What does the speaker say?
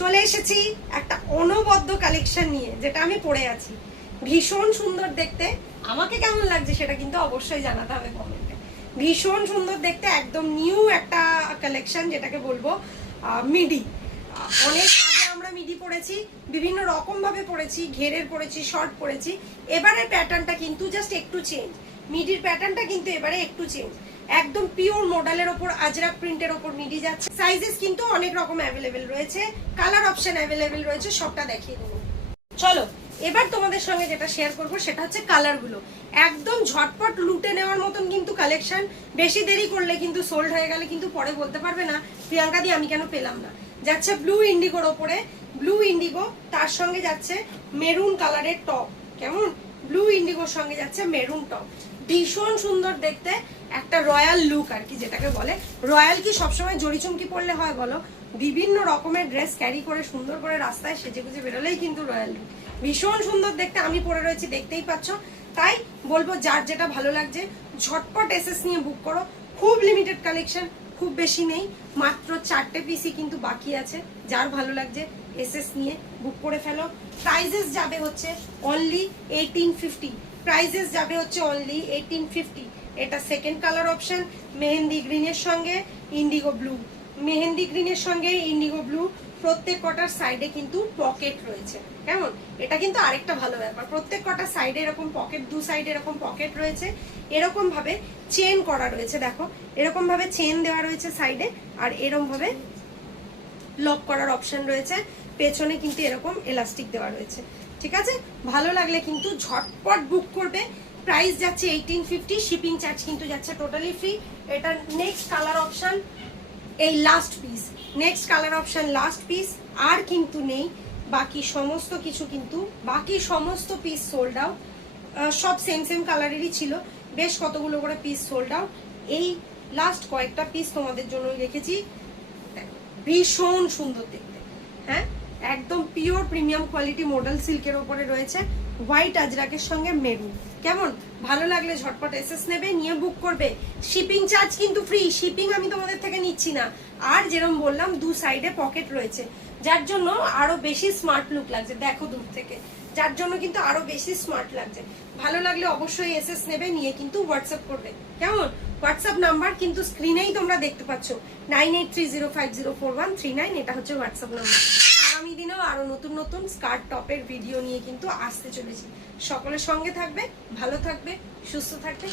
চলে এসেছি একটা অনবদ্য কালেকশন নিয়ে, যেটা আমি পরে আছি। ভীষণ সুন্দর দেখতে। আমাকে কেমন লাগছে সেটা কিন্তু অবশ্যই জানাতে হবে কমেন্টে। ভীষণ সুন্দর দেখতে, একদম নিউ একটা কালেকশন, যেটাকে বলবো মিডি। অনেক আগে আমরা মিডি পরেছি, বিভিন্ন রকম ভাবে পরেছি, ঘেরের পরেছি, শর্ট পরেছি। এবারের প্যাটার্নটা কিন্তু জাস্ট একটু চেঞ্জ। মিডির প্যাটার্নটা কিন্তু এবারে একটু চেঞ্জ। একদম পিওর মডেলের ওপর আজরাক প্রিন্টের ওপর মিডি যাচ্ছে। সাইজেস কিন্তু অনেক রকম অ্যাভেলেবেল রয়েছে, কালার অপশন অ্যাভেলেবেল রয়েছে, সবটা দেখিয়ে দেবো। চলো এবার তোমাদের সঙ্গে যেটা শেয়ার করবো সেটা হচ্ছে কালারগুলো। একদম ঝটপট লুটে নেওয়ার মতন কিন্তু কালেকশন। বেশি দেরি করলে কিন্তু সোল্ড হয়ে গেলে কিন্তু পরে বলতে পারবে না প্রিয়াঙ্কা দি আমি কেন পেলাম না। যাচ্ছে ব্লু ইন্ডিগোর ওপরে, ব্লু ইন্ডিগো, তার সঙ্গে যাচ্ছে মেরুন কালারের টপ। কেমন? ব্লু ইন্ডিগোর সঙ্গে যাচ্ছে মেরুন টপ। ভীষণ সুন্দর দেখতে, একটা রয়্যাল লুক আর কি, যেটাকে বলে। রয়্যাল কি সবসময় জড়ি চুমকি পড়লে হয় বলো? বিভিন্ন রকমের ড্রেস ক্যারি করে সুন্দর করে রাস্তায় সেজে গুজে বেরোলেই কিন্তু রয়্যাল লুক। ভীষণ সুন্দর দেখতে। আমি পরে রয়েছি, দেখতেই পাচ্ছ। তাই বলবো যার যেটা ভালো লাগছে ঝটপট এসএস নিয়ে বুক করো। খুব লিমিটেড কালেকশন, খুব বেশি নেই, মাত্র 4টে পিসই কিন্তু বাকি আছে। যার ভালো লাগছে এসএস নিয়ে বুক করে ফেলো। প্রাইজেস যাবে হচ্ছে অনলি 1850। প্রাইজেস যাবে হচ্ছে অনলি 1850। এটা সেকেন্ড কালার অপশন, মেহেন্দি গ্রিনের সঙ্গে ইন্ডিগো ব্লু। মেহেন্দি গ্রিনের সঙ্গে ইন্ডিগো ব্লু। প্রত্যেক কটার সাইডে কিন্তু পকেট রয়েছে। কেমন? এটা কিন্তু আরেকটা ভালো ব্যাপার, প্রত্যেক কটার সাইডে এরকম পকেট, দু সাইডে এরকম পকেট রয়েছে। এরকম ভাবে চেন করা রয়েছে, দেখো এরকম ভাবে চেন দেওয়া রয়েছে সাইডে, আর এরকম ভাবে লক করার অপশন রয়েছে। পেছনে কিন্তু এরকম এলাস্টিক দেওয়া রয়েছে। ঠিক আছে, ভালো লাগলে কিন্তু ঝটপট বুক করবে। প্রাইস যাচ্ছে 1850, শিপিং চার্জ কিন্তু যাচ্ছে টোটালি ফ্রি। এটা নেক্সট কালার অপশন, এই last piece, next colour option last piece. আর কিন্তু নেই, বাকি সমস্ত কিছু কিন্তু, বাকি সমস্ত পিস সোল্ড আউট। সব সেম সেম কালারেরই ছিল, বেশ কতগুলো করে পিস সোল্ড আউট। এই লাস্ট কয়েকটা পিস তোমাদের জন্য রেখেছি। ভীষণ সুন্দর দেখতে, হ্যাঁ একদম পিওর প্রিমিয়াম কোয়ালিটি মডেল সিল্কের ওপরে রয়েছে, হোয়াইট আজরাকের সঙ্গে মেরুন। কেমন? ভালো লাগলে ঝটপট এসএস নেবে, নিয়ে বুক করবে। শিপিং চার্জ কিন্তু ফ্রি, শিপিং আমি তোমাদের থেকে নিচ্ছি না। আর যেরকম বললাম দু সাইডে পকেট রয়েছে, যার জন্য আরো বেশি স্মার্ট লুক লাগছে, দেখো দূর থেকে, যার জন্য কিন্তু আরো বেশি স্মার্ট লাগছে। ভালো লাগলে অবশ্যই এসএস নেবে, নিয়ে কিন্তু হোয়াটসঅ্যাপ করবে। কেমন? হোয়াটসঅ্যাপ নাম্বার কিন্তু স্ক্রিনেই তোমরা দেখতে পাচ্ছ, 9830504139। এটা হচ্ছে হোয়াটসঅ্যাপ নাম্বার। আগামী দিনেও আরো নতুন নতুন স্কার্ট টপের ভিডিও নিয়ে কিন্তু আসতে চলেছি। সকলের সঙ্গে থাকবে, ভালো থাকবে, সুস্থ থাকবে।